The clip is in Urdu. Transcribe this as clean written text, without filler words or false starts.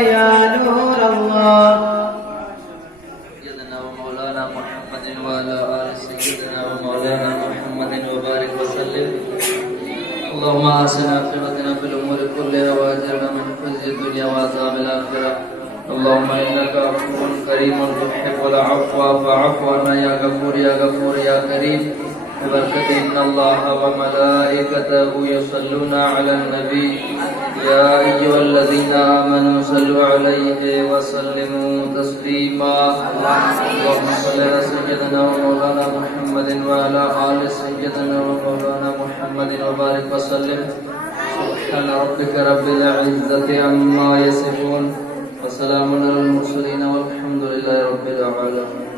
يا نور الله سيدنا ومولانا محمد وعلى آل سيدنا ومولانا محمد وبارك وسلم. اللهم أحسن عاقبتنا في الأمور كلها وأجرنا من خزي الدنيا وعذاب الآخرة. اللهم إنك عفو كريم تحب العفو فاعف عنا يا غفور يا غفور يا كريم. ببركة إن الله وملائكته يصلون على النبي يا أيها الذين آمنوا صلوا عليه وسلموا تسليما. اللهم صل على سيدنا ومولانا محمد وعلى آل سيدنا ومولانا محمد وبارك وسلم. سبحان ربك رب العزة عما يصفون وسلام على المرسلين والحمد لله رب العالمين.